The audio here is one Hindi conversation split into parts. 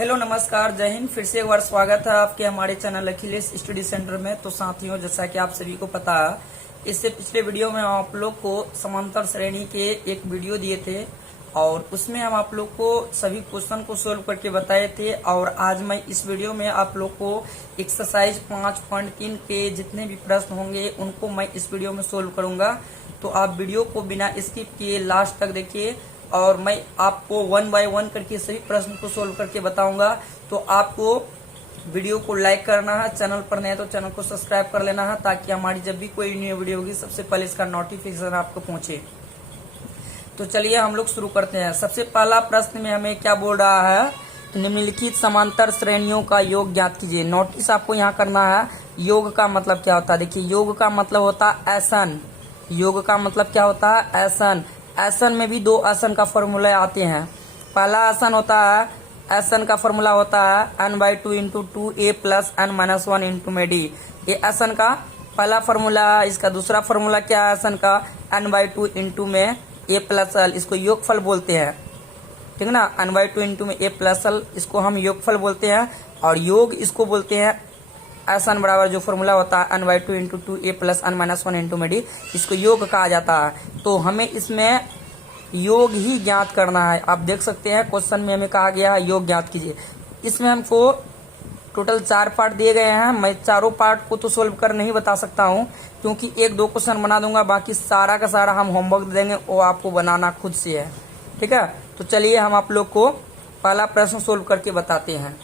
हेलो नमस्कार जय हिंद। फिर से एक बार स्वागत है आपके हमारे चैनल अखिलेश स्टडी सेंटर में। तो साथियों, जैसा कि आप सभी को पता है, इससे पिछले वीडियो में आप लोग को समांतर श्रेणी के एक वीडियो दिए थे और उसमें हम आप लोग को सभी क्वेश्चन को सोल्व करके बताए थे। और आज मैं इस वीडियो में आप लोग को एक्सरसाइज 5.3 के जितने भी प्रश्न होंगे उनको मैं इस वीडियो में सोल्व करूंगा। तो आप वीडियो को बिना स्किप किए लास्ट तक देखिए और मैं आपको 1 बाय 1 करके सभी प्रश्न को सोल्व करके बताऊंगा। तो आपको वीडियो को लाइक करना है, चैनल पर नए तो चैनल को सब्सक्राइब कर लेना है ताकि हमारी जब भी कोई न्यू वीडियो होगी सबसे पहले इसका नोटिफिकेशन आपको पहुंचे। तो चलिए हम लोग शुरू करते हैं। सबसे पहला प्रश्न में हमें क्या बोल रहा है, तो निम्नलिखित समांतर श्रेणियों का योग ज्ञात कीजिए। नोटिस आपको यहाँ करना है, योग का मतलब क्या होता है। देखिए, योग का मतलब होता है आसन। योग का मतलब क्या होता है, आसन। आसन में भी दो आसन का फॉर्मूला आते हैं। पहला आसन होता है, आसन का फॉर्मूला होता है n/2 × 2a + n-1 × में d। ये आसन का पहला फॉर्मूला है। इसका दूसरा फॉर्मूला क्या है आसन का, n/2 × में a + l, इसको योगफल बोलते हैं। ठीक है ना, n/2 × में a + l, इसको हम योगफल बोलते हैं। और योग इसको बोलते हैं आसन बराबर जो फॉर्मूला होता है n/2 × 2a + n-1 × में d, इसको योग कहा जाता है। तो हमें इसमें योग ही ज्ञात करना है। आप देख सकते हैं क्वेश्चन में हमें कहा गया है योग ज्ञात कीजिए। इसमें हमको टोटल 4 पार्ट दिए गए हैं। मैं चारों पार्ट को तो सोल्व कर नहीं बता सकता हूं क्योंकि 1-2 क्वेश्चन बना दूंगा, बाकी सारा का सारा हम होमवर्क दे देंगे, वो आपको बनाना खुद से है। ठीक है, तो चलिए हम आप लोग को पहला प्रश्न सोल्व करके बताते हैं।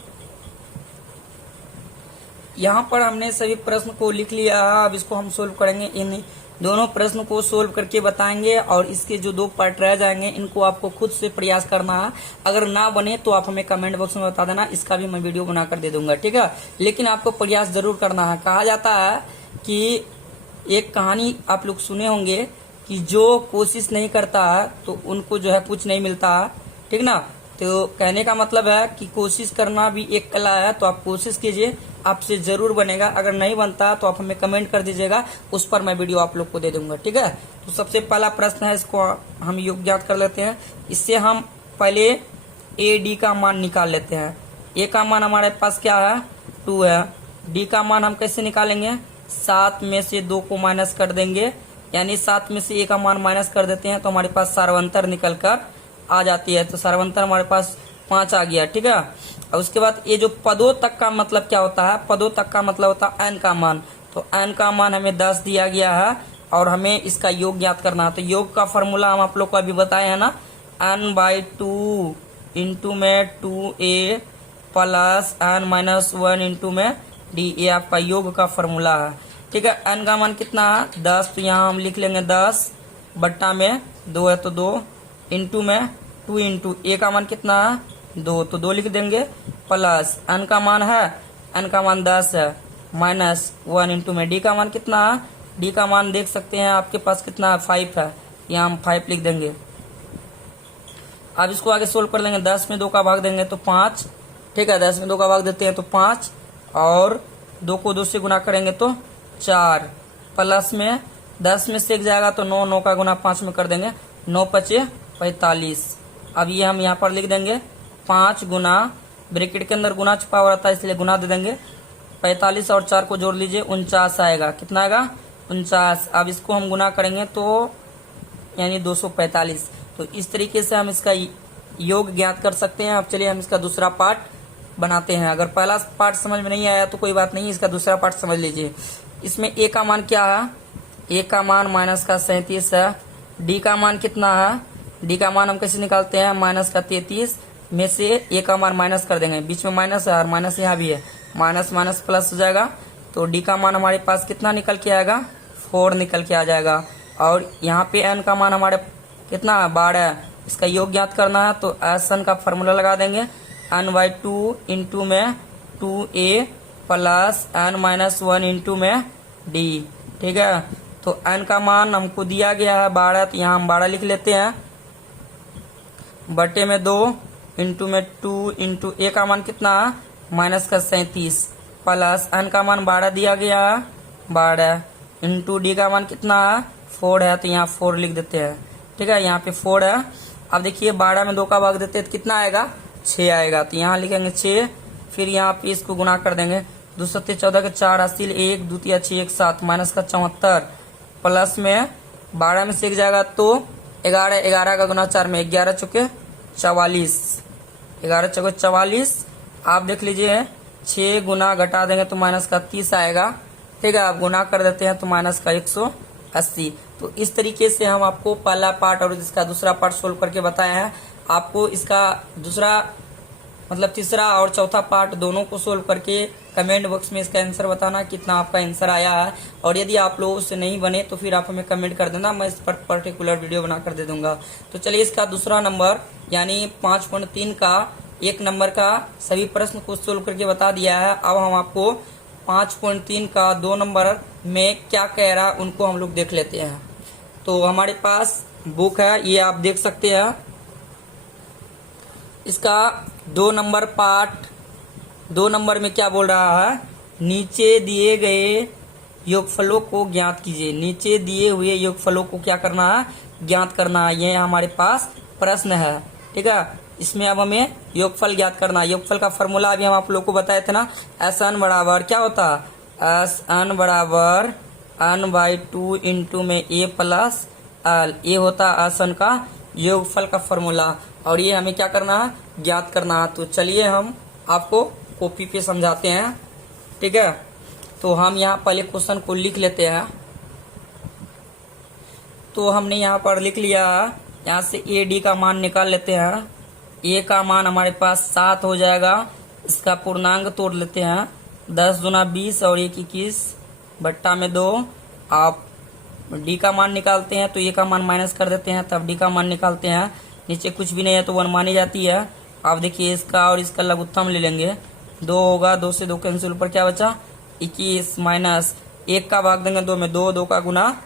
यहाँ पर हमने सभी प्रश्न को लिख लिया है। अब इसको हम सोल्व करेंगे। इन दोनों प्रश्न को सोल्व करके बताएंगे और इसके जो 2 पार्ट रह जाएंगे इनको आपको खुद से प्रयास करना है। अगर ना बने तो आप हमें कमेंट बॉक्स में बता देना, इसका भी मैं वीडियो बनाकर दे दूंगा। ठीक है, लेकिन आपको प्रयास जरूर करना है। कहा जाता है कि एक कहानी आप लोग सुने होंगे कि जो कोशिश नहीं करता तो उनको जो है कुछ नहीं मिलता। ठीक ना, तो कहने का मतलब है कि कोशिश करना भी एक कला है। तो आप कोशिश कीजिए, आपसे जरूर बनेगा। अगर नहीं बनता तो आप हमें कमेंट कर दीजिएगा, उस पर मैं वीडियो आप लोग को दे दूंगा। ठीक है, तो सबसे पहला प्रश्न है, इसको हम योग ज्ञात कर लेते हैं। इससे हम पहले ए डी का मान निकाल लेते हैं। ए का मान हमारे पास क्या है, 2 है। डी का मान हम कैसे निकालेंगे, 7 में से 2 को माइनस कर देंगे, यानी 7 में से ए का मान माइनस कर देते हैं तो हमारे पास सार्वंतर निकल कर आ जाती है। तो सार्वंतर हमारे पास 5 आ गया। ठीक है, और उसके बाद ये जो पदों तक का मतलब क्या होता है, पदों तक का मतलब होता है n का मान। तो n का मान हमें 10 दिया गया है और हमें इसका योग ज्ञात करना है। तो योग का फॉर्मूला हम आप लोग को अभी बताए हैं ना, n/2 × में 2a + n-1 × में d, ये आपका योग का फॉर्मूला है। ठीक है, n का मान कितना है, 10। तो यहाँ हम लिख लेंगे 10 बट्टा में 2 है तो 2 इंटू में 2 × a का मान कितना है, 2, तो 2 लिख देंगे, प्लस n का मान है, n का मान 10 है, -1 × में d का मान कितना है, d का मान देख सकते हैं आपके पास कितना है, 5 है। यहाँ हम 5 लिख देंगे। अब इसको आगे सोल्व कर लेंगे। 10 में 2 का भाग देंगे तो 5। ठीक है, 10 में 2 का भाग देते हैं तो 5 और 2 को 2 से गुना करेंगे तो 4, प्लस में 10 में से 1 जाएगा तो 9, 9 का गुना 5 में कर देंगे, 9 × 5 = 45। अब ये हम यहाँ पर लिख देंगे 5 गुना, ब्रैकेट के अंदर गुना छुपा हुआ रहता है इसलिए गुना दे देंगे, 45 और 4 को जोड़ लीजिए, 49 आएगा। कितना आएगा, 49। अब इसको हम गुना करेंगे तो यानी 245। तो इस तरीके से हम इसका योग ज्ञात कर सकते हैं। अब चलिए हम इसका दूसरा पार्ट बनाते हैं। अगर पहला पार्ट समझ में नहीं आया तो कोई बात नहीं, इसका दूसरा पार्ट समझ लीजिए। इसमें ए का मान क्या है, ए का मान -37 है। डी का मान कितना है, डी का मान हम कैसे निकालते हैं, -33 में से ए का मान माइनस कर देंगे, बीच में माइनस है और माइनस यहाँ भी है, माइनस माइनस प्लस हो जाएगा। तो डी का मान हमारे पास कितना निकल के आएगा, 4 निकल के आ जाएगा। और यहाँ पे एन का मान हमारे कितना है, 12। इसका योग ज्ञात करना है तो एन का फॉर्मूला लगा देंगे, n/2 × में 2a + n-1 × में d। ठीक है, तो n का मान हमको दिया गया है 12, तो यहाँ हम 12 लिख लेते हैं, बटे में 2 इंटू में 2 × a का मान कितना है, -37 प्लस n का मान 12 दिया गया है, 12 इंटू d का मान कितना है, 4 है। तो यहाँ 4 लिख देते हैं। ठीक है, यहाँ पे 4 है। अब देखिए 12 में 2 का भाग देते हैं तो कितना आएगा, 6 आएगा। तो यहाँ लिखेंगे 6, फिर यहाँ पे इसको गुना कर देंगे। 2 सत्ते 14 के 4 80 1 2 6 1 7 माइनस का 74 प्लस में 12 में से 1 जाएगा तो 11, 11 का गुना 4 में 11 चुके 44, 11 चुके 44। आप देख लीजिए 6 गुना घटा देंगे तो माइनस का 30 आएगा। ठीक है, आप गुना कर देते हैं तो माइनस का 180। तो इस तरीके से हम आपको पहला पार्ट और इसका दूसरा पार्ट सोल्व करके बताए हैं। आपको इसका दूसरा मतलब तीसरा और चौथा पार्ट दोनों को सोल्व करके कमेंट बॉक्स में इसका आंसर बताना कितना आपका आंसर आया है। और यदि आप लोगों से नहीं बने तो फिर आप हमें कमेंट कर देना, मैं इस पर पर्टिकुलर वीडियो बना कर दे दूंगा। तो चलिए इसका दूसरा नंबर यानी 5.3 का 1 नंबर का सभी प्रश्न को सोल्व करके बता दिया है। अब हम आपको 5.3 का 2 नंबर में क्या कह रहा है उनको हम लोग देख लेते हैं। तो हमारे पास बुक है, ये आप देख सकते हैं। इसका 2 नंबर पार्ट 2 नंबर में क्या बोल रहा है, नीचे दिए गए योगफलों को ज्ञात कीजिए। नीचे दिए हुए योगफलों को क्या करना है, ज्ञात करना है। ये हमारे पास प्रश्न है। ठीक है, इसमें अब हमें योगफल ज्ञात करना है। योगफल का फॉर्मूला अभी हम आप लोग को बताए थे ना, SN बराबर क्या होता है, SN बराबर n/2 इंटू में A प्लस L, ये होता है SN का योगफल का फॉर्मूला। और ये हमें क्या करना है, ज्ञात करना है। तो चलिए हम आपको कॉपी पे समझाते हैं। ठीक है, तो हम यहाँ पहले क्वेश्चन को लिख लेते हैं। तो हमने यहाँ पर लिख लिया, यहाँ से AD का मान निकाल लेते हैं। A का मान हमारे पास 7 हो जाएगा। इसका पूर्णांक तोड़ लेते हैं, 10 दूना 20 और 1 21 बट्टा में 2। आप D का मान निकालते हैं तो A का मान माइनस कर देते हैं, तब D का मान निकालते हैं। नीचे कुछ भी नहीं है तो 1 मानी जाती है। आप देखिए इसका और इसका लघुत्तम ले लेंगे, 2 होगा, 2 से 2 कैंसिल, ऊपर क्या बचा 21 माइनस 1 का भाग देंगे 2 में, 2 2 का गुना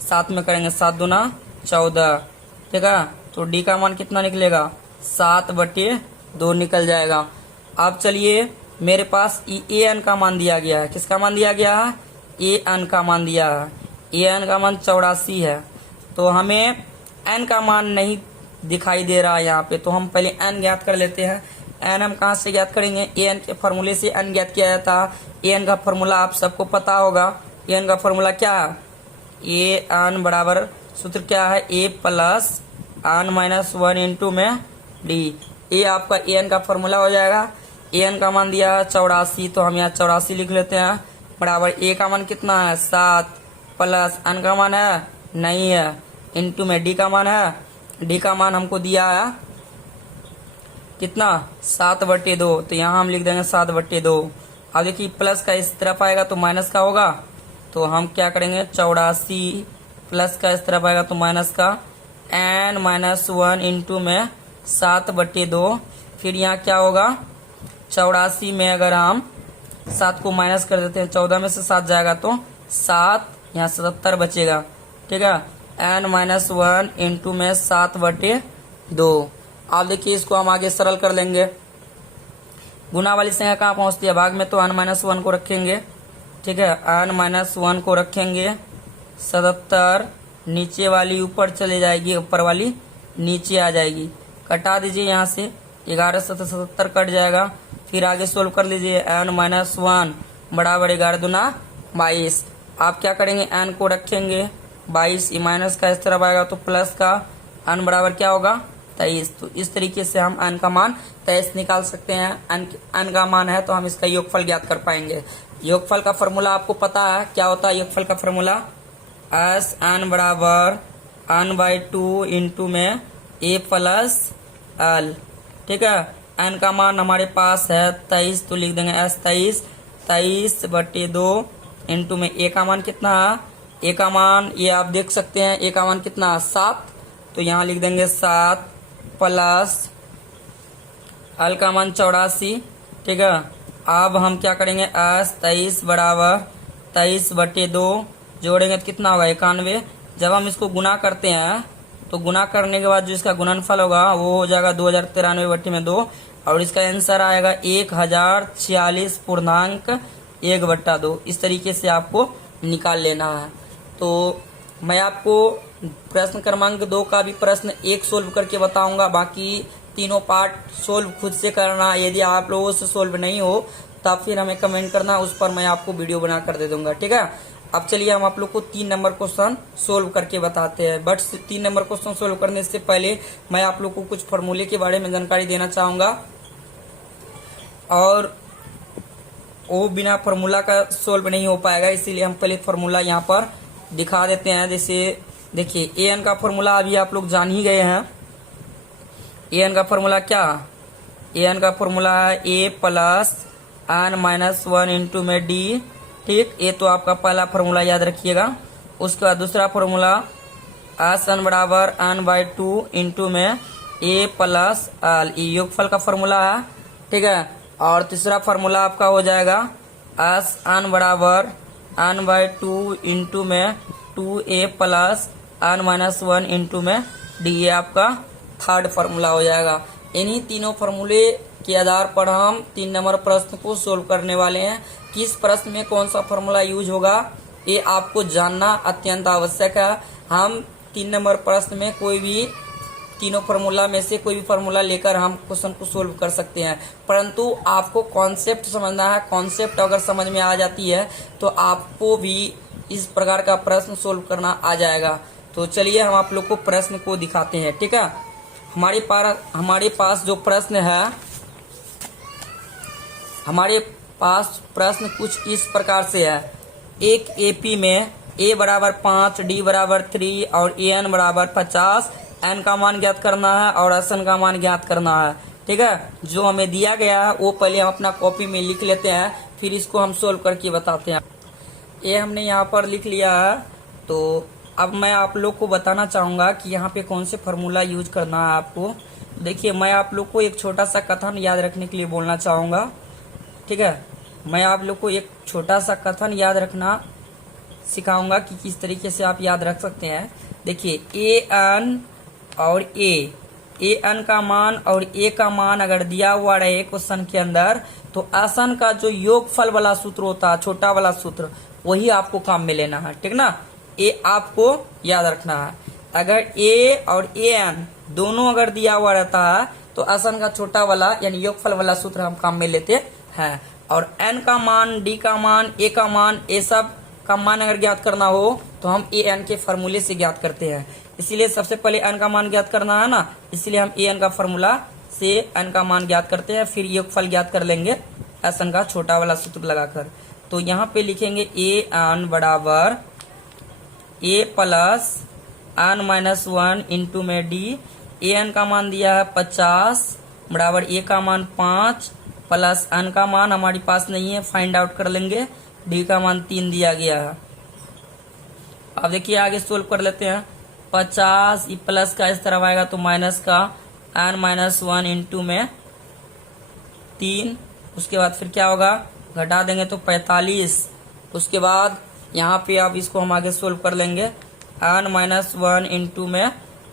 7 में करेंगे, 7 दूना 14। ठीक है, तो D का मान कितना निकलेगा, 7/2 निकल जाएगा। अब चलिए मेरे पास AN का मान दिया गया है। किसका मान दिया गया है, AN का मान दिया है। AN का मान 84 है। तो हमें N का मान नहीं दिखाई दे रहा है यहाँ पे, तो हम पहले N ज्ञात कर लेते हैं। N हम कहाँ से ज्ञात करेंगे, AN के फॉर्मूले से N ज्ञात किया जाता है। AN का फॉर्मूला आप सबको पता होगा। AN का फॉर्मूला क्या है, AN बराबर सूत्र क्या है, A प्लस N-1 इंटू में D। ये आपका AN का फॉर्मूला हो जाएगा। AN का मान दिया है 84, तो हम यहाँ 84 लिख लेते हैं, बराबर A का मान कितना है 7 प्लस N का मान है नहीं है, इंटू में D का मान है, D का मान हमको दिया है कितना 7/2। तो यहाँ हम लिख देंगे 7/2। अब देखिए प्लस का इस तरफ आएगा तो माइनस का होगा, तो हम क्या करेंगे 84 प्लस का इस तरफ आएगा तो माइनस का N-1 इंटू में 7/2। फिर यहाँ क्या होगा 84 में अगर हम 7 को माइनस कर देते हैं, 14 में से 7 जाएगा तो 7, यहाँ 77 बचेगा। ठीक है, N-1 इंटू में 7/2। आप देखिए इसको हम आगे सरल कर लेंगे। गुना वाली संख्या कहाँ पहुंचती है, भाग में तो N-1 को रखेंगे। ठीक है, N-1 को रखेंगे, 77 नीचे वाली ऊपर चले जाएगी, ऊपर वाली नीचे आ जाएगी। कटा दीजिए यहाँ से, 11 से 77 कट जाएगा। फिर आगे सोल्व कर लीजिए, N-1 बराबर 11 दूना 22। आप क्या करेंगे, N को रखेंगे 22, माइनस का इस तरफ आएगा तो प्लस का, N बराबर क्या होगा 23। तो इस तरीके से हम N का मान 23 निकाल सकते हैं। N का मान है तो हम इसका योगफल ज्ञात कर पाएंगे। योगफल का फॉर्मूला आपको पता है क्या होता है, योगफल का फॉर्मूला SN बराबर n/2 इंटू में A प्लस L। ठीक है, N का मान हमारे पास है 23, तो लिख देंगे S 23/2 इंटू में A का मान कितना है, A का मान ये आप देख सकते हैं, A का मान कितना है 7, तो यहाँ लिख देंगे 7 प्लस L का मान 84। ठीक है, अब हम क्या करेंगे S 23 बराबर 23/2 जोड़ेंगे तो कितना होगा 91। जब हम इसको गुना करते हैं तो गुना करने के बाद जो इसका गुणनफल होगा वो हो जाएगा 2093/2 और इसका आंसर आएगा 1046.1/2। इस तरीके से आपको निकाल लेना है। तो मैं आपको प्रश्न क्रमांक 2 का भी प्रश्न 1 सोल्व करके बताऊंगा, बाकी तीनों पार्ट सोल्व खुद से करना। यदि आप लोगों से सोल्व नहीं हो तब फिर हमें कमेंट करना, उस पर मैं आपको वीडियो बना कर दे दूंगा, ठीक है। अब चलिए हम आप लोग को 3 नंबर क्वेश्चन सोल्व करके बताते हैं। बट 3 नंबर क्वेश्चन सोल्व करने से पहले मैं आप लोग को कुछ फॉर्मूले के बारे में जानकारी देना चाहूंगा, और वो बिना फार्मूला का सोल्व नहीं हो पाएगा, इसीलिए हम पहले फार्मूला यहाँ पर दिखा देते हैं। जैसे देखिए ए एन का फार्मूला अभी आप लोग जान ही गए हैं। ए एन का फार्मूला क्या, ए एन का फार्मूला है ए प्लस एन माइनस 1 इंटू में डी, ठीक। ये तो आपका पहला फार्मूला याद रखिएगा। उसके बाद दूसरा फार्मूला एस एन बराबर एन बाई 2 इंटू में ए प्लस एल, ये योगफल का फार्मूला है, ठीक है। और तीसरा फार्मूला आपका हो जाएगा एस एन बराबर एन बाई 2 इंटू में 2a plus n minus 1 into में डी, ये आपका थर्ड फार्मूला हो जाएगा। इन्हीं तीनों फार्मूले के आधार पर हम 3 नंबर प्रश्न को सोल्व करने वाले हैं। किस प्रश्न में कौन सा फार्मूला यूज होगा ये आपको जानना अत्यंत आवश्यक है। हम 3 नंबर प्रश्न में कोई भी तीनों फार्मूला में से कोई भी फार्मूला लेकर हम क्वेश्चन को सोल्व कर सकते हैं, परंतु आपको कॉन्सेप्ट समझना है। कॉन्सेप्ट अगर समझ में आ जाती है तो आपको भी इस प्रकार का प्रश्न सोल्व करना आ जाएगा। तो चलिए हम आप लोग को प्रश्न को दिखाते हैं, ठीक है। हमारे पास जो प्रश्न है, हमारे पास प्रश्न कुछ इस प्रकार से है। एक एपी में ए बराबर 5, डी बराबर 3 और ए एन बराबर 50, एन का मान ज्ञात करना है और एस एन का मान ज्ञात करना है, ठीक है। जो हमें दिया गया है वो पहले हम अपना कॉपी में लिख लेते हैं, फिर इसको हम सोल्व करके बताते हैं। ये हमने यहाँ पर लिख लिया है। तो अब मैं आप लोग को बताना चाहूंगा कि यहाँ पे कौन से फार्मूला यूज करना है आपको। देखिए मैं आप लोग को एक छोटा सा कथन याद रखने के लिए बोलना चाहूंगा, ठीक है। मैं आप लोग को एक छोटा सा कथन याद रखना सिखाऊंगा कि किस तरीके से आप याद रख सकते हैं। देखिए ए एन और ए एन का मान और ए का मान अगर दिया हुआ रहे क्वेश्चन के अंदर, तो एस एन का जो योगफल वाला सूत्र होता है, छोटा वाला सूत्र, वही आपको काम में लेना है, ठीक ना। ये आपको याद रखना है। अगर ए और ए एन दोनों अगर दिया हुआ रहता है तो एस एन का छोटा वाला यानी योगफल वाला सूत्र हम काम में लेते हैं। और एन का मान, डी का मान, ए का मान, ये सब का मान अगर ज्ञात करना हो तो हम ए एन के फार्मूले से ज्ञात करते हैं। इसीलिए सबसे पहले एन का मान ज्ञात करना है ना, इसलिए हम ए एन का फार्मूला से एन का मान ज्ञात करते हैं, फिर योगफल ज्ञात कर लेंगे एस एन का छोटा वाला सूत्र लगाकर। तो यहाँ पे लिखेंगे ए एन बराबर ए प्लस एन माइनस 1 इंटू में डी। ए एन का मान दिया है 50 बराबर ए का मान 5 प्लस एन का मान हमारे पास नहीं है, फाइंड आउट कर लेंगे। डी का मान 3 दिया गया है। अब देखिए आगे सोल्व कर लेते हैं। 50 प्लस का इस तरफ आएगा तो माइनस का एन माइनस 1 इंटू में 3। उसके बाद फिर क्या होगा, घटा देंगे तो 45। उसके बाद यहाँ पे अब इसको हम आगे सोल्व कर लेंगे। एन माइनस 1 इंटू में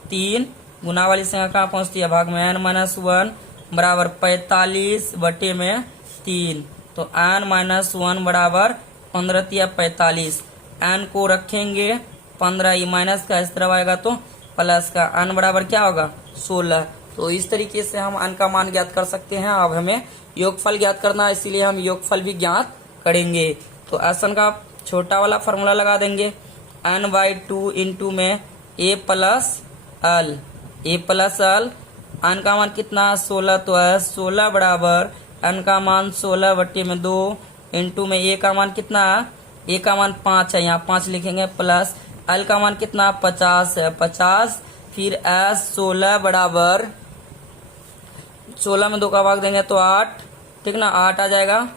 3, गुना वाली संख्या कहाँ पहुँचती है, भाग में। एन माइनस 1 बराबर 45 बटे में 3, तो एन माइनस 1 बराबर 15 या 45। एन को रखेंगे 15, ये माइनस का इस तरफ आएगा तो प्लस का, एन बराबर क्या होगा 16। तो इस तरीके से हम एन का मान ज्ञात कर सकते हैं। अब हमें योगफल ज्ञात करना है, इसीलिए हम योगफल भी ज्ञात करेंगे। तो एस एन का छोटा वाला फार्मूला लगा देंगे, एन बाई 2 इंटू में ए प्लस एल, ए प्लस एल। एन का मान कितना 16, तो है 16 बराबर एन का मान 16 बट्टे में 2 इंटू में ए का मान कितना है, ए का मान 5 है, यहाँ 5 लिखेंगे, प्लस एल का मान कितना 50 है, 50। फिर एस 16 बराबर 16 में 2 का भाग देंगे तो 8, ठीक ना, 8 आ जाएगा।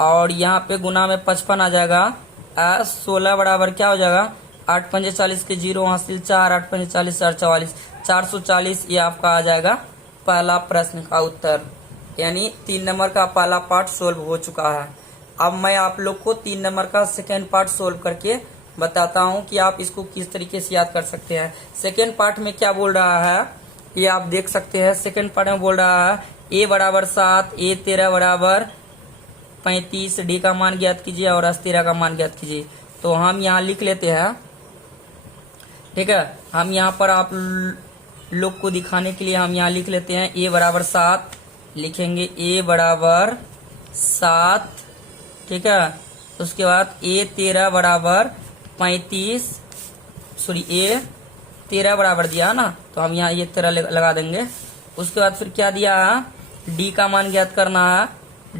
और यहाँ पे गुना में 55 आ जाएगा। एस 16 बराबर क्या हो जाएगा, 8 पंजे 40 के 0 हासिल 4, 8 पंजे 40 4 44, 440। ये आपका आ जाएगा पहला प्रश्न का उत्तर, यानी 3 नंबर का पहला पार्ट सोल्व हो चुका है। अब मैं आप लोग को 3 नंबर का सेकेंड पार्ट सोल्व करके बताता हूँ कि आप इसको किस तरीके से याद कर सकते हैं। सेकेंड पार्ट में क्या बोल रहा है ये आप देख सकते हैं। सेकेंड पार्ट में बोल रहा है ए बराबर 7, ए 13 बराबर 35, डी का मान ज्ञात कीजिए और एस 13 का मान ज्ञात कीजिए। तो हम यहाँ लिख लेते हैं, ठीक है। हम यहाँ पर आप लोग को दिखाने के लिए हम यहाँ लिख लेते हैं a बराबर 7 लिखेंगे, a बराबर 7, ठीक है। उसके बाद a 13 बराबर 35, सॉरी a 13 बराबर दिया ना, तो हम यहाँ ये 13 लगा देंगे। उसके बाद फिर क्या दिया, d का मान ज्ञात करना है,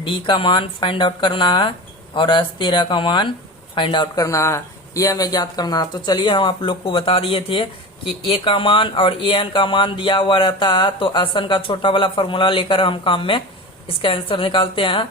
d का मान फाइंड आउट करना है और s 13 का मान फाइंड आउट करना है, ये हमें ज्ञात करना है। तो चलिए हम आप लोग को बता दिए थे कि a का मान और an का मान दिया हुआ रहता है, तो आसन का छोटा वाला फॉर्मूला लेकर हम काम में इसका आंसर निकालते हैं।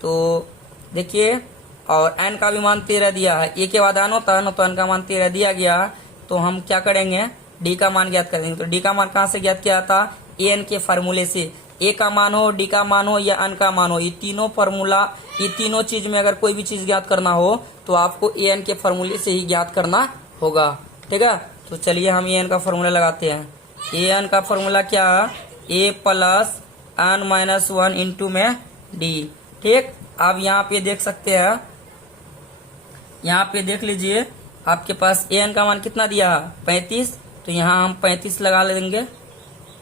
तो देखिए, और n का भी मान 13 दिया है, a के बाद n होता है ना, तो n का मान 13 दिया गया। तो हम क्या करेंगे, d का मान ज्ञात करेंगे। तो d का मान कहाँ से ज्ञात किया था, an के फार्मूले से। a का मान हो, d का मान हो या n का मान हो, ये तीनों फार्मूला, ये तीनों चीज में अगर कोई भी चीज ज्ञात करना हो तो आपको an के फार्मूले से ही ज्ञात करना होगा, ठीक है। तो चलिए हम an का फार्मूला लगाते हैं। an का फार्मूला क्या है, a plus n minus 1 into में d, ठीक। आप यहाँ पे देख सकते हैं, यहाँ पे देख लीजिए आपके पास an का मान कितना दिया है 35, तो यहाँ हम 35 लगा लेंगे,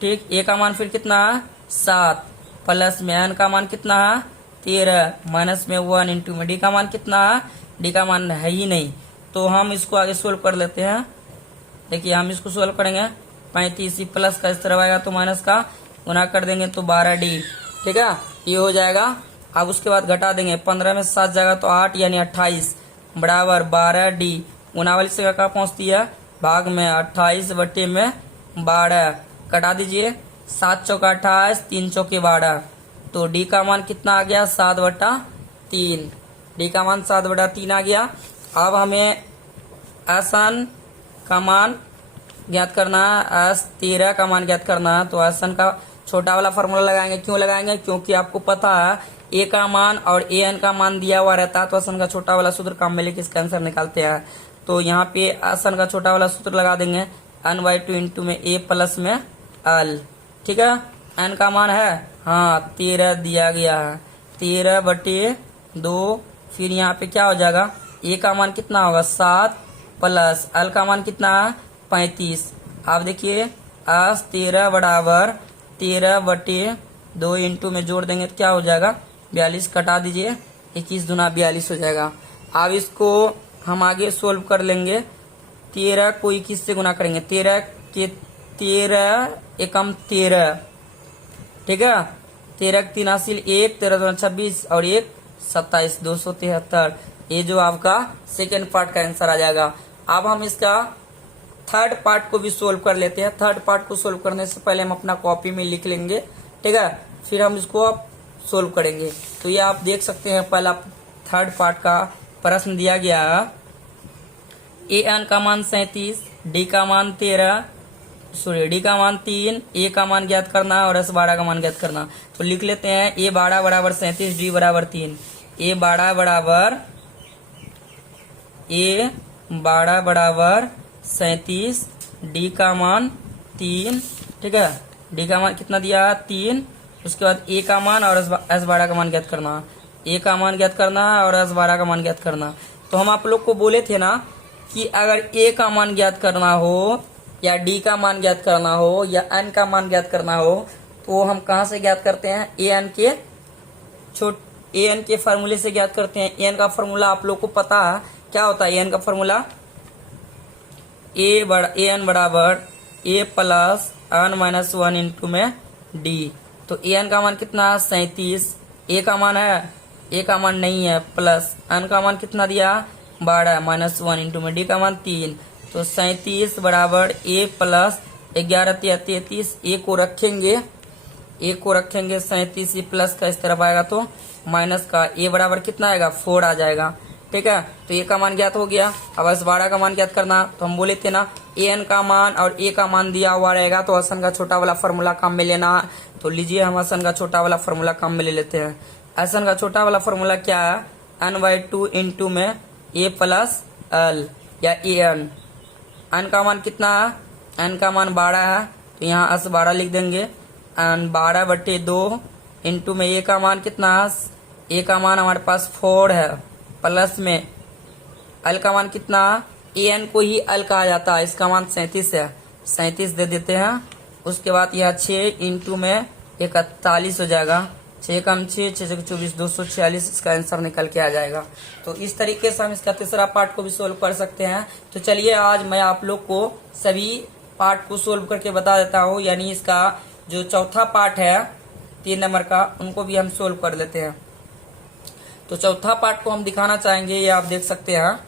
ठीक। a का मान फिर कितना है 7, प्लस में n का मान कितना है 13, माइनस में 1 इंटू में d का मान कितना है, d का मान है ही नहीं, तो हम इसको आगे सोल्व कर लेते हैं। देखिए हम इसको सोल्व करेंगे, 35 प्लस का इस तरह आएगा तो माइनस का गुना कर देंगे तो 12d, ठीक है, ये हो जाएगा। अब उसके बाद घटा देंगे, 15 में 7 जाएगा तो 8 यानी 28 बराबर 12d, गुना वाली से क्या पहुंचती है भाग में, 28 बटे में 12, कटा दीजिए, 7 चौका 28, 3 चौके 12, तो d का मान कितना आ गया 7/3, d का मान 7/3 आ गया। अब हमें आसन का मान ज्ञात करना है, s 13 का मान ज्ञात करना है, तो आसन का छोटा वाला फॉर्मूला लगाएंगे। क्यों लगाएंगे, क्योंकि आपको पता है a का मान और an का मान दिया हुआ रहता है, तो आसन का छोटा वाला सूत्र काम में लेके इसका आंसर निकालते हैं। तो यहाँ पे आसन का छोटा वाला सूत्र लगा देंगे, n/2 इंटू में a प्लस में l, ठीक है। n का मान है, हाँ 13 दिया गया है, 13/2, फिर यहाँ पे क्या हो जाएगा, a का मान कितना होगा 7 प्लस l का मान कितना है 35। आप देखिए s 13 बराबर 13/2 इंटू में जोड़ देंगे तो क्या हो जाएगा 42, कटा दीजिए, 21 दूना 42 हो जाएगा। अब इसको हम आगे सोल्व कर लेंगे, 13 को 21 से गुना करेंगे, 13 के 13 एकम 13, ठीक है, 13 3 हासिल 1, 13 2 26 और 1 27, 273, ये जो आपका सेकेंड पार्ट का आंसर आ जाएगा। अब हम इसका थर्ड पार्ट को भी सोल्व कर लेते हैं। थर्ड पार्ट को सोल्व करने से पहले हम अपना कॉपी में लिख लेंगे, ठीक है, फिर हम इसको अब सोल्व करेंगे। तो ये आप देख सकते हैं, पहला थर्ड पार्ट का प्रश्न दिया गया, an का मान 37, d का मान 13, सॉरी d का मान 3, a का मान ज्ञात करना और s 12 का मान ज्ञात करना। तो लिख लेते हैं, a 12 बराबर 37, d बराबर 3, a 12 बराबर 37, d का मान 3, ठीक है, d का मान कितना दिया 3। उसके बाद a का मान और s 12 का मान ज्ञात करना, a का मान ज्ञात करना और s 12 का मान ज्ञात करना। तो हम आप लोग को बोले थे ना कि अगर a का मान ज्ञात करना हो या d का मान ज्ञात करना हो या n का मान ज्ञात करना हो, तो हम कहाँ से ज्ञात करते हैं, an के फार्मूले से ज्ञात करते हैं। an का फार्मूला आप लोग को पता है क्या होता है, an का फार्मूला an बराबर a plus n minus 1 into में d। तो an का मान कितना 37, a का मान है, a का मान नहीं है, प्लस n का मान कितना दिया 12 माइनस 1 इंटू में d का मान 3। तो 37 बराबर a प्लस 11 33, a को रखेंगे 37 प्लस का इस तरफ आएगा तो माइनस का, a बराबर कितना आएगा 4 आ जाएगा, ठीक है। तो a का मान ज्ञात हो गया। अब s 12 का मान ज्ञात करना, तो हम बोले थे ना an का मान और a का मान दिया हुआ रहेगा तो आसन का छोटा वाला फॉर्मूला काम में लेना। तो लीजिए हम आसन का छोटा वाला फॉर्मूला काम में ले लेते हैं। आसन का छोटा वाला फॉर्मूला क्या है, n/2 इंटू में a प्लस l या an। n का मान कितना है, n का मान 12 है, तो यहाँ s 12 लिख देंगे, n 12/2 इंटू में a का मान कितना है, a का मान हमारे पास 4 है, प्लस में l का मान कितना, an को ही l कहा जाता है, इसका मान 37 है, 37 दे देते हैं। उसके बाद यह 6 इंटू में 41 हो जाएगा। 6 कम 6, 6 24, 246 इसका आंसर निकल के आ जाएगा। तो इस तरीके से हम इसका तीसरा पार्ट को भी सोल्व कर सकते हैं। तो चलिए आज मैं आप लोग को सभी पार्ट को सोल्व करके बता देता हूँ, यानी इसका जो चौथा पार्ट है 3 नंबर का, उनको भी हम सोल्व कर लेते हैं। तो चौथा पार्ट को हम दिखाना चाहेंगे, ये आप देख सकते हैं।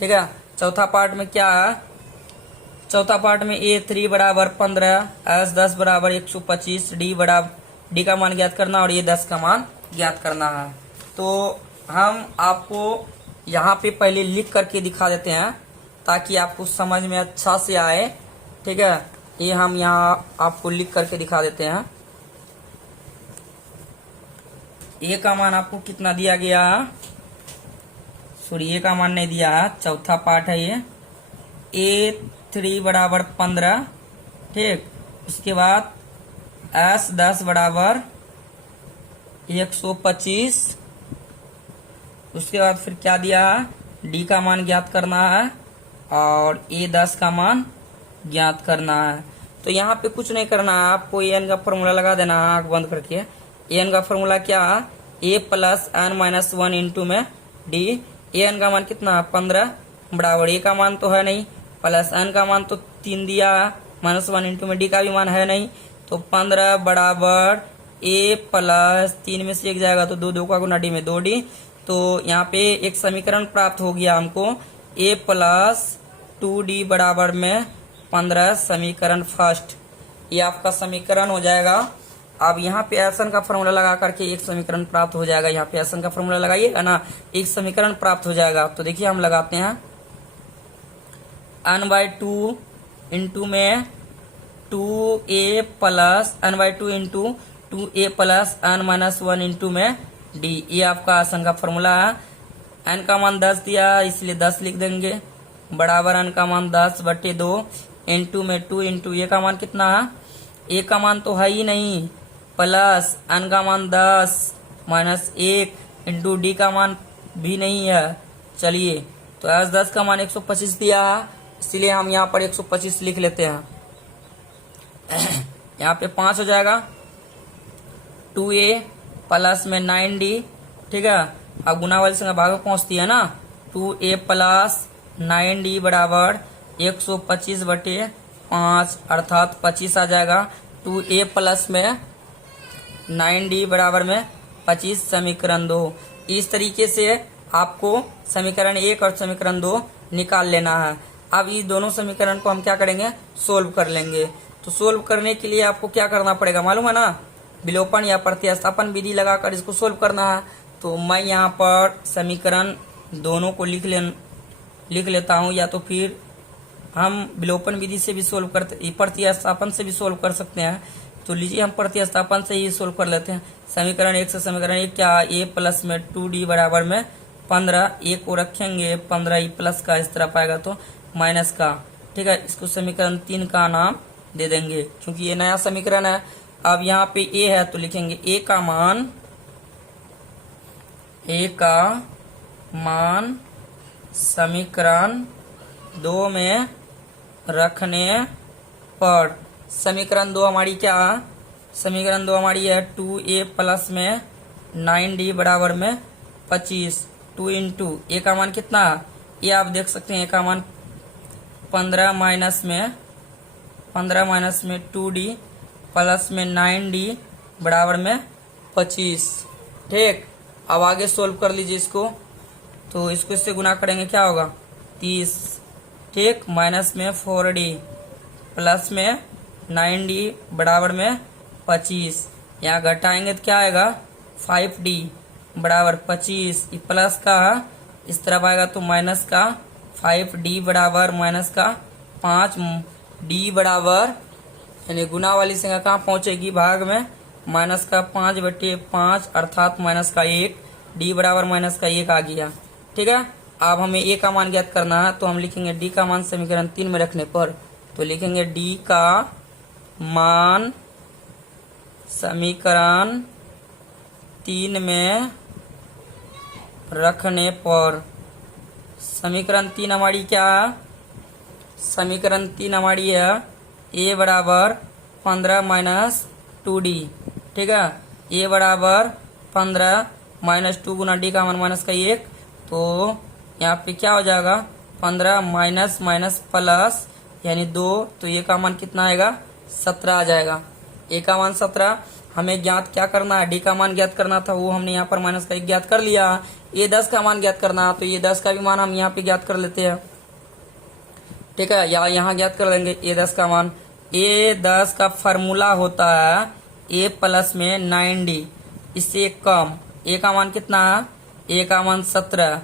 ठीक है, चौथा पार्ट में क्या है? चौथा पार्ट में A3 बराबर 15, S10 बराबर 125, D का मान ज्ञात करना और A10 का मान ज्ञात करना है। तो हम आपको यहाँ पे पहले लिख करके दिखा देते हैं ताकि आपको समझ में अच्छा से आए। ठीक है, ये हम यहाँ आपको लिख करके दिखा देते हैं। A का मान आपको कितना दिया गया? सॉरी, A का मान नहीं दिया है, चौथा पार्ट है ये। A3 बराबर 15, ठीक। उसके बाद S10 बराबर 125। उसके बाद फिर क्या दिया? D का मान ज्ञात करना है और A10 का मान ज्ञात करना है। तो यहाँ पे कुछ नहीं करना है, आपको an का फॉर्मूला लगा देना है आंख बंद करके। an का फॉर्मूला क्या है? A plus n minus 1 into में D। an का मान कितना है? 15 बराबर A का मान तो है नहीं, प्लस n का मान तो 3 दिया है, माइनस 1 इंटू में D का भी मान है नहीं। तो 15 बराबर A प्लस 3 में से 1 जाएगा तो 2 का गुना D में 2D। तो यहाँ पे एक समीकरण प्राप्त हो गया हमको, A प्लस 2D बराबर में 15, समीकरण फर्स्ट। ये आपका समीकरण हो जाएगा। अब यहाँ पे एसन का फॉर्मूला लगा करके एक समीकरण प्राप्त हो जाएगा। यहाँ पे एसन का फॉर्मूला लगाइएगा ना, एक समीकरण प्राप्त हो जाएगा। तो देखिए हम लगाते हैं, n/2 इंटू में 2a plus n/2 into 2a plus n minus 1 into में d। ये आपका आसन का फॉर्मूला है। n का मान 10 दिया इसलिए 10 लिख देंगे, बराबर n का मान 10/2 इंटू में 2 इंटू a का मान कितना है? a का मान तो है ही नहीं, प्लस n का मान 10 माइनस 1 इंटू d का मान भी नहीं है। चलिए, तो S10 का मान 125 दिया है, इसलिए हम यहाँ पर 125 लिख लेते हैं। यहाँ पे 5 हो जाएगा, 2a प्लस में 9d। ठीक है, अब गुना वाली संख्या भाग में पहुंचती है ना, 2a प्लस 9d बराबर 125/5 अर्थात 25 आ जाएगा। 2a प्लस में 9d बराबर में 25, समीकरण 2। इस तरीके से आपको समीकरण 1 और समीकरण 2 निकाल लेना है। अब इस दोनों समीकरण को हम क्या करेंगे? सोल्व कर लेंगे। तो सोल्व करने के लिए आपको क्या करना पड़ेगा मालूम है ना? विलोपन या प्रतिस्थापन विधि लगाकर इसको सोल्व करना है। तो मैं यहाँ पर समीकरण दोनों को लिख लेता हूँ, या तो फिर हम विलोपन विधि से भी सोल्व करते, प्रतिस्थापन से भी सोल्व कर सकते हैं। तो लीजिए हम प्रतिस्थापन से ही सोल्व कर लेते हैं। समीकरण 1 से समीकरण 1 क्या? a प्लस में 2d बराबर में 15, a को रखेंगे 15 e प्लस का इस तरफ आएगा तो माइनस का। ठीक है, इसको समीकरण 3 का नाम दे देंगे क्योंकि ये नया समीकरण है। अब यहाँ पे a है तो लिखेंगे a का मान समीकरण 2 में रखने पर, समीकरण 2 हमारी क्या है? समीकरण 2 हमारी है 2a प्लस में 9d बराबर में 25। 2 इंटू a का मान कितना है? ये आप देख सकते हैं, a का मान 15 माइनस में 2d प्लस में 9d बराबर में 25। ठीक, अब आगे सोल्व कर लीजिए इसको। तो इसको इससे गुना करेंगे, क्या होगा? 30। ठीक, माइनस में 4d प्लस में 9d बराबर में 25। यहाँ घटाएंगे तो क्या आएगा? 5d बराबर 25। ये प्लस का इस तरफ आएगा तो माइनस का 5d बराबर माइनस का 5d बराबर, यानी गुना वाली संख्या कहाँ पहुंचेगी? भाग में। माइनस का 5/5 अर्थात माइनस का 1, d बराबर माइनस का 1 आ गया। ठीक है, अब हमें a का मान ज्ञात करना है, तो हम लिखेंगे d का मान समीकरण 3 में रखने पर। तो लिखेंगे d का मान समीकरण 3 में रखने पर। समीकरण 3 हमारी क्या है? समीकरण 3 हमारी है a बराबर 15 माइनस 2d, ठीक है। ए बराबर 15 माइनस 2 गुना डी का मान माइनस का 1, तो यहाँ पे क्या हो जाएगा 15 माइनस माइनस प्लस यानी 2, तो ए का मान कितना आएगा 17 आ जाएगा। ए का मान 17, हमें ज्ञात क्या करना है, डी का मान ज्ञात करना था, वो हमने यहाँ पर माइनस का 1 ज्ञात कर लिया। ए 10 का मान ज्ञात करना है, तो ये 10 का भी मान हम यहाँ पे ज्ञात कर लेते हैं, ठीक है, या यहाँ ज्ञात कर लेंगे ए 10 का मान। ए 10 का फॉर्मूला होता है ए प्लस में 9d, इससे कम। ए का मान कितना है, ए का मान 17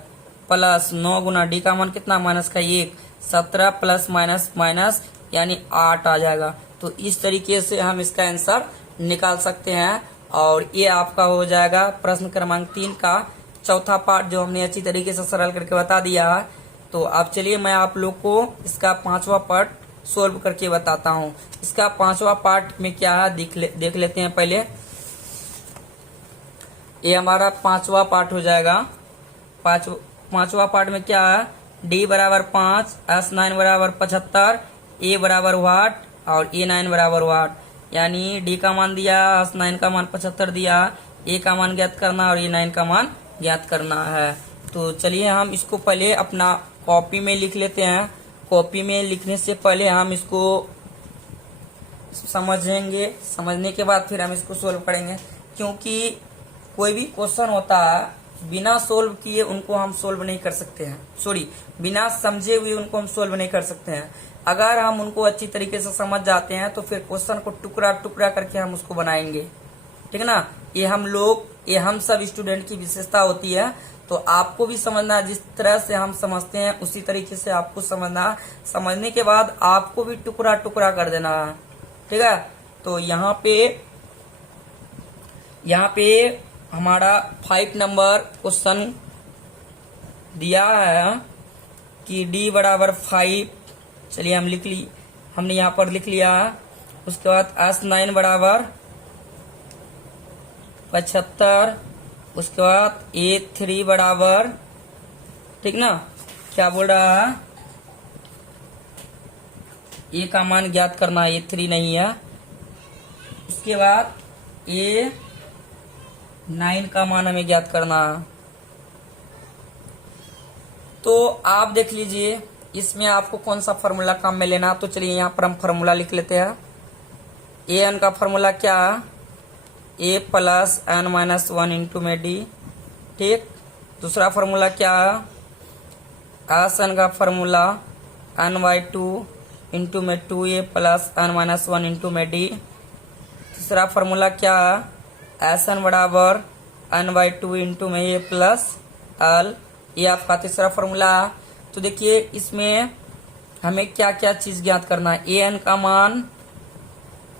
प्लस 9 गुना डी का मान कितना माइनस का 1, 17 प्लस माइनस माइनस यानी 8 आ जाएगा। तो इस तरीके से हम इसका आंसर निकाल सकते हैं। और ये आपका हो जाएगा प्रश्न क्रमांक 3 का चौथा पार्ट, जो हमने अच्छी तरीके से सरल करके बता दिया है। तो अब चलिए मैं आप लोग को इसका 5वां पार्ट सोल्व करके बताता हूँ। इसका 5वां पार्ट में क्या है देख लेते हैं पहले। ये हमारा 5वां पार्ट हो जाएगा। 5वां पार्ट में क्या है, डी बराबर 5, S9 बराबर 75, ए बराबर वाट और E9 बराबर वाट। यानी डी का मान दिया, S9 का मान 75 दिया, ए का मान ज्ञात करना और E9 का मान ज्ञात करना है। तो चलिए हम इसको पहले अपना कॉपी में लिख लेते हैं। कॉपी में लिखने से पहले हम इसको समझेंगे, समझने के बाद फिर हम इसको सोल्व करेंगे। क्योंकि कोई भी क्वेश्चन होता है बिना सोल्व किए उनको हम सोल्व नहीं कर सकते हैं, बिना समझे हुए उनको हम सोल्व नहीं कर सकते हैं। अगर हम उनको अच्छी तरीके से समझ जाते हैं तो फिर क्वेश्चन को टुकड़ा टुकड़ा करके हम उसको बनाएंगे, ठीक है ना। ये हम सब स्टूडेंट की विशेषता होती है। तो आपको भी समझना, जिस तरह से हम समझते हैं उसी तरीके से आपको समझना। समझने के बाद आपको भी टुकड़ा टुकड़ा कर देना है, ठीक है। तो यहाँ पे हमारा 5 नंबर क्वेश्चन दिया है कि d बराबर 5। चलिए हमने यहाँ पर लिख लिया। उसके बाद S9 बराबर 75, उसके बाद A3 बराबर, ठीक ना, क्या बोल रहा है, ए का मान ज्ञात करना, A3 नहीं है। इसके बाद A9 का मान हमें ज्ञात करना है। तो आप देख लीजिए इसमें आपको कौन सा फॉर्मूला काम में लेना। तो चलिए यहाँ पर हम फॉर्मूला लिख लेते हैं। an का फॉर्मूला क्या है, a plus n minus 1 into में d, ठीक। दूसरा फॉर्मूला क्या है, Sn का फॉर्मूला n/2 इंटू में 2a plus n minus 1 into में d। तीसरा फॉर्मूला क्या है, Sn बराबर n/2 इंटू में a प्लस l। ये आपका तीसरा फॉर्मूला। तो देखिए इसमें हमें क्या क्या चीज ज्ञात करना है। an का मान,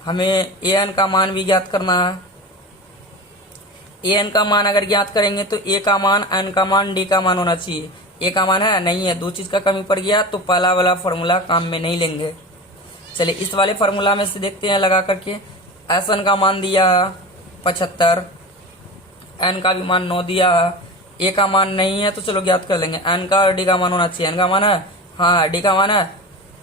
हमें an का मान भी ज्ञात करना है। an का मान अगर ज्ञात करेंगे तो a का मान, n का मान, d का मान होना चाहिए। a का मान है नहीं है, 2 चीज का कमी पड़ गया तो पहला वाला फॉर्मूला काम में नहीं लेंगे। चलिए इस वाले फॉर्मूला में से देखते हैं लगा करके। Sn का मान दिया 75, n का भी मान 9 दिया, a का मान नहीं है तो चलो ज्ञात कर लेंगे। n का और d का मान होना चाहिए। n का मान है, हाँ, d का मान है,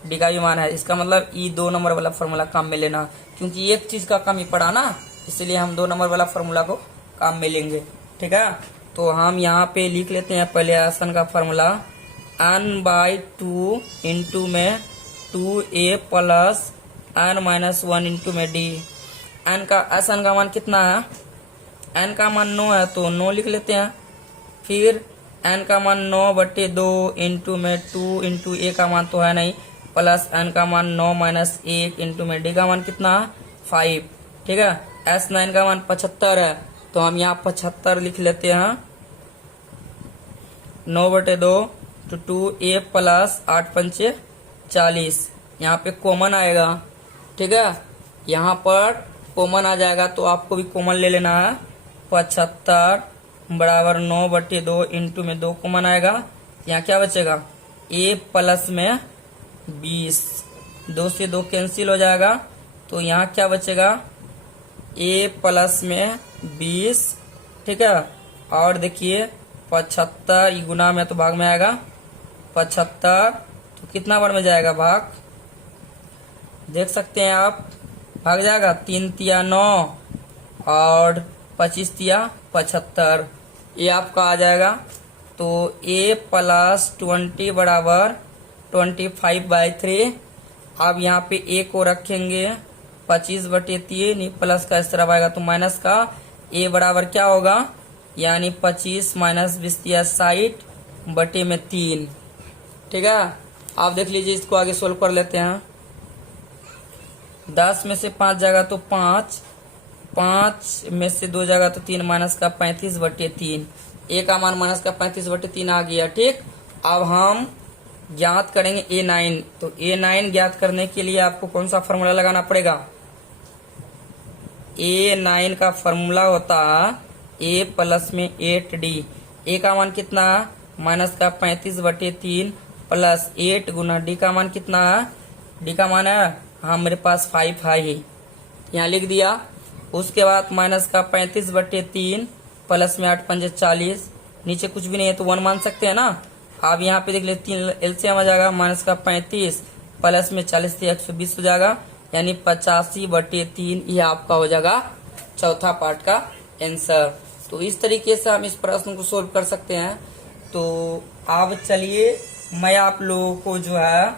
d का भी मान है। इसका मतलब ई 2 नंबर वाला फॉर्मूला काम में लेना, क्योंकि एक चीज का कमी पड़ा ना, इसलिए हम 2 नंबर वाला फॉर्मूला को काम में लेंगे, ठीक है। तो हम यहाँ पे लिख लेते हैं पहले Sn का फॉर्मूला, n/2 इंटू में 2a plus n minus 1 into में d। Sn का मान कितना है, n का मान 9 है तो 9 लिख लेते हैं। फिर n का मान 9/2 इंटू में 2 इंटू a का मान तो है नहीं, प्लस n का मान 9 माइनस 1 इंटू में d का मान कितना 5, ठीक है। S9 का मान 75 है तो हम यहाँ 75 लिख लेते हैं। 9/2 तो 2a प्लस 8×5 40, यहाँ पे कॉमन आएगा, ठीक है। यहाँ पर कॉमन आ जाएगा तो आपको भी कॉमन ले लेना है। 75 बराबर 9/2 इंटू में 2 कॉमन आएगा, यहाँ क्या बचेगा, a प्लस में 20, 2 से 2 कैंसिल हो जाएगा तो यहाँ क्या बचेगा, a प्लस में 20, ठीक है। और देखिए 75 गुना में तो भाग में आएगा, 75 तो कितना बार में जाएगा भाग, देख सकते हैं आप भाग जाएगा, 3 तिया 9 और 25 तिया 75, ये आपका आ जाएगा। तो a प्लस 20 बराबर 25/3। अब यहाँ पे a को रखेंगे 25/3, प्लस का इस तरफ आएगा तो माइनस का, a बराबर क्या होगा, यानी 25 माइनस 20 तिया 60/3। ठीक है, आप देख लीजिए, इसको आगे सोल्व कर लेते हैं। 10 में से 5 जाएगा तो 5, 5 में से 2 जाएगा तो 3, माइनस का 35/3। ए का मान माइनस का 35/3 आ गया। ठीक, अब हम ज्ञात करेंगे A9। तो A9 ज्ञात करने के लिए आपको कौन सा फॉर्मूला लगाना पड़ेगा, A9 का फॉर्मूला होता A प्लस में 8D। A का मान कितना, माइनस का 35/3 प्लस 8 गुना D का मान कितना, D का मान है, हाँ मेरे पास 5 है ही, यहाँ लिख दिया। उसके बाद माइनस का 35/3 प्लस में 8 पंजे 40, नीचे कुछ भी नहीं है तो 1 मान सकते हैं ना। अब यहाँ पे देख ले 3 एलसीएम आ जाएगा, माइनस का 35 प्लस में 40 से 120 हो जाएगा, यानी 85/3। ये आपका हो जाएगा चौथा पार्ट का आंसर। तो इस तरीके से हम इस प्रश्न को सोल्व कर सकते हैं। तो अब चलिए मैं आप लोगों को जो है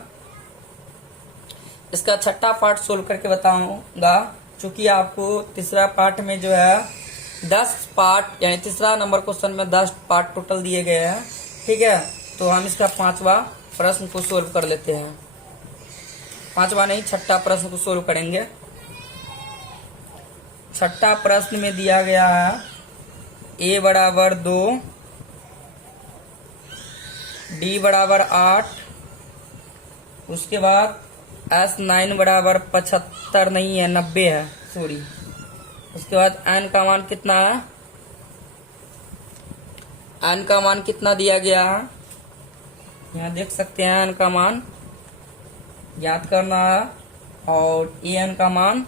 इसका छठा पार्ट सोल्व करके बताऊंगा, क्योंकि आपको तीसरा पार्ट में जो है 10 पार्ट, यानी तीसरा नंबर क्वेश्चन में 10 पार्ट टोटल दिए गए हैं। ठीक है, तो हम इसका 5वां प्रश्न को सोल्व कर लेते हैं। 5वां नहीं, छठा प्रश्न को सोल्व करेंगे। छठा प्रश्न में दिया गया है a बराबर 2, d बराबर 8, उसके बाद S9 बराबर 75 नहीं है, 90 है, सॉरी। उसके बाद n का मान कितना है, n का मान कितना दिया गया है, यहाँ देख सकते हैं। n का मान ज्ञात करना है और an का मान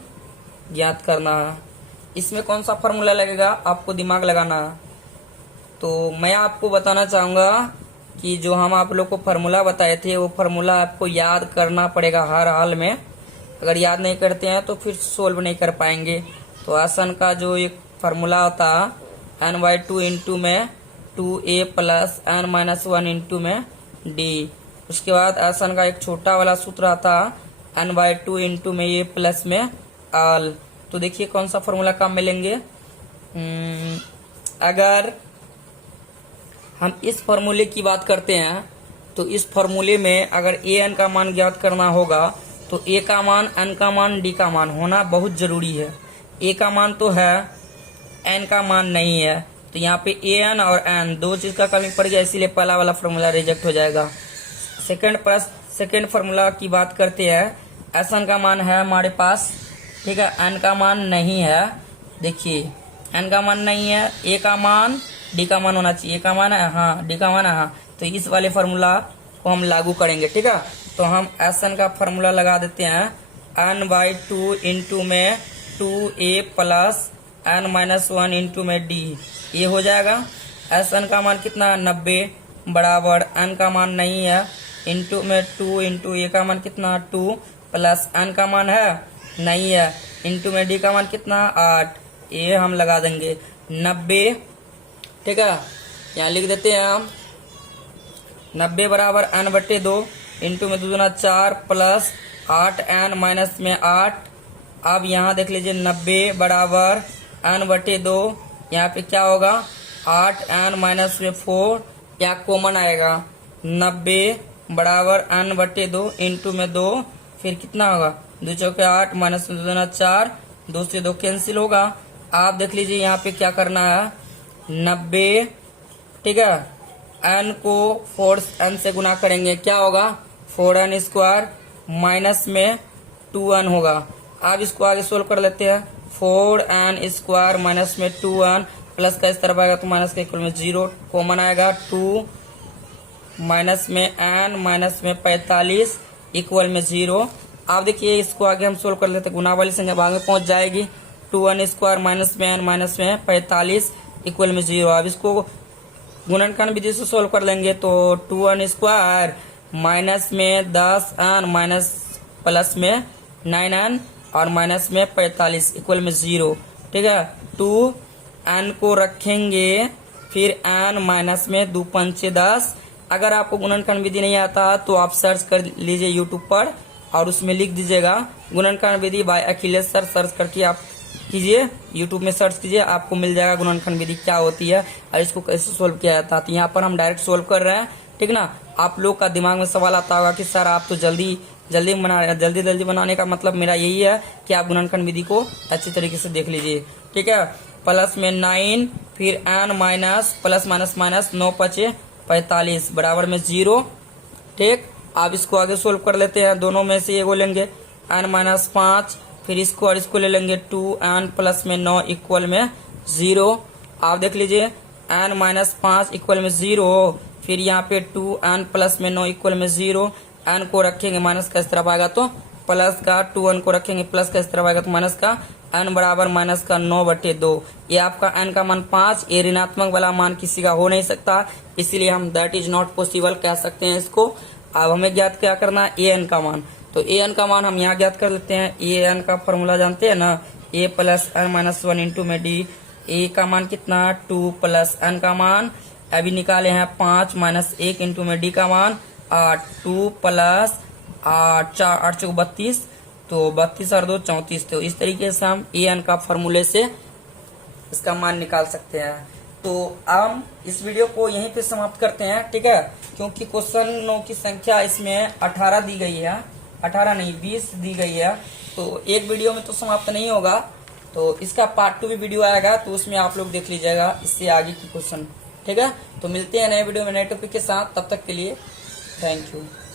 ज्ञात करना है। इसमें कौन सा फॉर्मूला लगेगा, आपको दिमाग लगाना है। तो मैं आपको बताना चाहूँगा कि जो हम आप लोग को फार्मूला बताए थे वो फार्मूला आपको याद करना पड़ेगा हर हाल में। अगर याद नहीं करते हैं तो फिर सोल्व नहीं कर पाएंगे। तो आसन का जो एक फार्मूला होता है n/2 इंटू में 2a प्लस n-1 इंटू में d। उसके बाद आसन का एक छोटा वाला सूत्र आता है n/2 इंटू में a प्लस में l। तो देखिए कौन सा फार्मूला काम में लेंगे। अगर हम इस फार्मूले की बात करते हैं तो इस फार्मूले में अगर an का मान ज्ञात करना होगा तो a का मान, n का मान, d का मान होना बहुत जरूरी है। a का मान तो है, n का मान नहीं है, तो यहाँ पे an और n दो चीज का कमी पड़ गया, इसीलिए पहला वाला फार्मूला रिजेक्ट हो जाएगा। सेकंड फार्मूला की बात करते हैं। Sn का मान है हमारे पास, ठीक है, n का मान नहीं है। देखिए n का मान नहीं है, a का मान, d का मान होना चाहिए। a का मान है, हाँ, d का मान है, हाँ। तो इस वाले फार्मूला को हम लागू करेंगे, ठीक है। तो हम Sn का फार्मूला लगा देते हैं n/2 इंटू में 2a प्लस n-1 इंटू में d, ये हो जाएगा। Sn का मान कितना है, 90 बराबर n का मान नहीं है इंटू में 2 इंटू a का मान कितना 2 प्लस n का मान है नहीं है इंटू में d का मान कितना 8, ये हम लगा देंगे 90, ठीक है। यहाँ लिख देते हैं हम 90 बराबर n/2 इंटू में 2 दूना 4 प्लस 8n माइनस में 8। अब यहाँ देख लीजिए 90 बराबर n/2, यहाँ पे क्या होगा 8n माइनस में 4, यहाँ कॉमन आएगा 90 बराबर n/2 इंटू में 2, फिर कितना होगा 2 चौके 8 माइनस में 2 दूना 4, 2 से 2 कैंसिल होगा। आप देख लीजिए यहाँ पे क्या करना है 90, ठीक है, n को 4n से गुना करेंगे, क्या होगा 4n स्क्वायर माइनस में 2n होगा। अब इसको आगे सोल्व कर लेते हैं। 4n स्क्वायर माइनस में 2n प्लस का इस तरफ आएगा तो माइनस का इक्वल में 0, कॉमन आएगा 2 माइनस में n माइनस में 45 इक्वल में 0। अब देखिए इसको आगे हम सोल्व कर लेते हैं, गुना वाली संख्या भाग में पहुंच जाएगी। 2n स्क्वायर माइनस में n माइनस में 45 इक्वल में 0। अब इसको गुणनखंड विधि से सोल्व कर लेंगे तो 2n स्क्वायर माइनस में 10n माइनस प्लस में 9n और माइनस में 45 इक्वल में 0। ठीक है, 2 n को रखेंगे, फिर n माइनस में 2 पंचे 10। अगर आपको गुणनखंड विधि नहीं आता तो आप सर्च कर लीजिए यूट्यूब पर और उसमें लिख दीजिएगा गुणनखंड विधि बाय अखिलेश सर, सर्च करके आप कीजिए, यूट्यूब में सर्च कीजिए, आपको मिल जाएगा गुणनखंड विधि क्या होती है और इसको कैसे सोल्व किया जाता है। तो यहाँ पर हम डायरेक्ट सोल्व कर रहे हैं। ठीक ना, आप लोग का दिमाग में सवाल आता होगा कि सर आप तो जल्दी बनाने का मतलब मेरा यही है कि आप गुणनखंड विधि को अच्छी तरीके से देख लीजिए। ठीक है, प्लस में 9, फिर n minus plus minus minus 9 पचे 45 बराबर में 0। ठीक, आप इसको आगे सोल्व कर लेते हैं। दोनों में से एगो लेंगे n माइनस 5, फिर इसको और इसको ले लेंगे 2n प्लस में 9 इक्वल में 0। आप देख लीजिए n माइनस 5 इक्वल में 0, फिर यहाँ पे 2n प्लस में 9 इक्वल में 0। n को रखेंगे माइनस का इस तरफ आएगा तो प्लस का, 2n को रखेंगे प्लस का इस तरफ आएगा तो माइनस का, n बराबर माइनस का 9/2। ये आपका n का मान 5, ये ऋणात्मक वाला मान किसी का हो नहीं सकता, इसीलिए हम दैट इज नॉट पॉसिबल कह सकते हैं इसको। अब हमें ज्ञात क्या करना है, an का मान। तो an का मान हम यहाँ ज्ञात कर लेते हैं। an का फॉर्मूला जानते हैं ना, a plus n minus 1 into में d। a का मान कितना, 2 प्लस n का मान अभी निकाले हैं 5 माइनस 1 इंटू में d का मान 8, 2 प्लस 8 8 चौक 32, तो 32 और 2 34। तो इस तरीके से हम an का फॉर्मूले से इसका मान निकाल सकते हैं। तो हम इस वीडियो को यहीं पे समाप्त करते हैं। ठीक है, क्योंकि क्वेश्चनों की संख्या इसमें 18 दी गई है, 18 नहीं 20 दी गई है, तो एक वीडियो में तो समाप्त नहीं होगा। तो इसका पार्ट 2 भी वीडियो आएगा, तो उसमें आप लोग देख लीजिएगा इससे आगे की क्वेश्चन। ठीक है, तो मिलते हैं नए वीडियो में नए टॉपिक के साथ, तब तक के लिए थैंक यू।